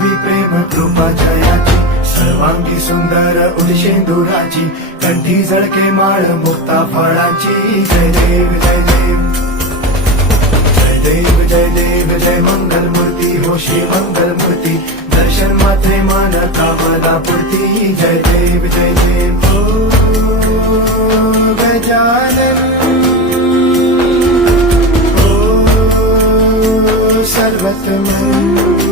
दिवी प्रेम कृपा जयाची, सर्वांगी सुंदर उदिशेंदुराची, कंठी झळके माळ मुक्ता फळाची. जय देव जय देव जय देव जय देव जय मंगल मूर्ती हो श्री मंगल मूर्ती, दर्शन मात्रे मन कामना पूर्ती. जय देव जय देव ओ गजानन ओ सर्वतमन.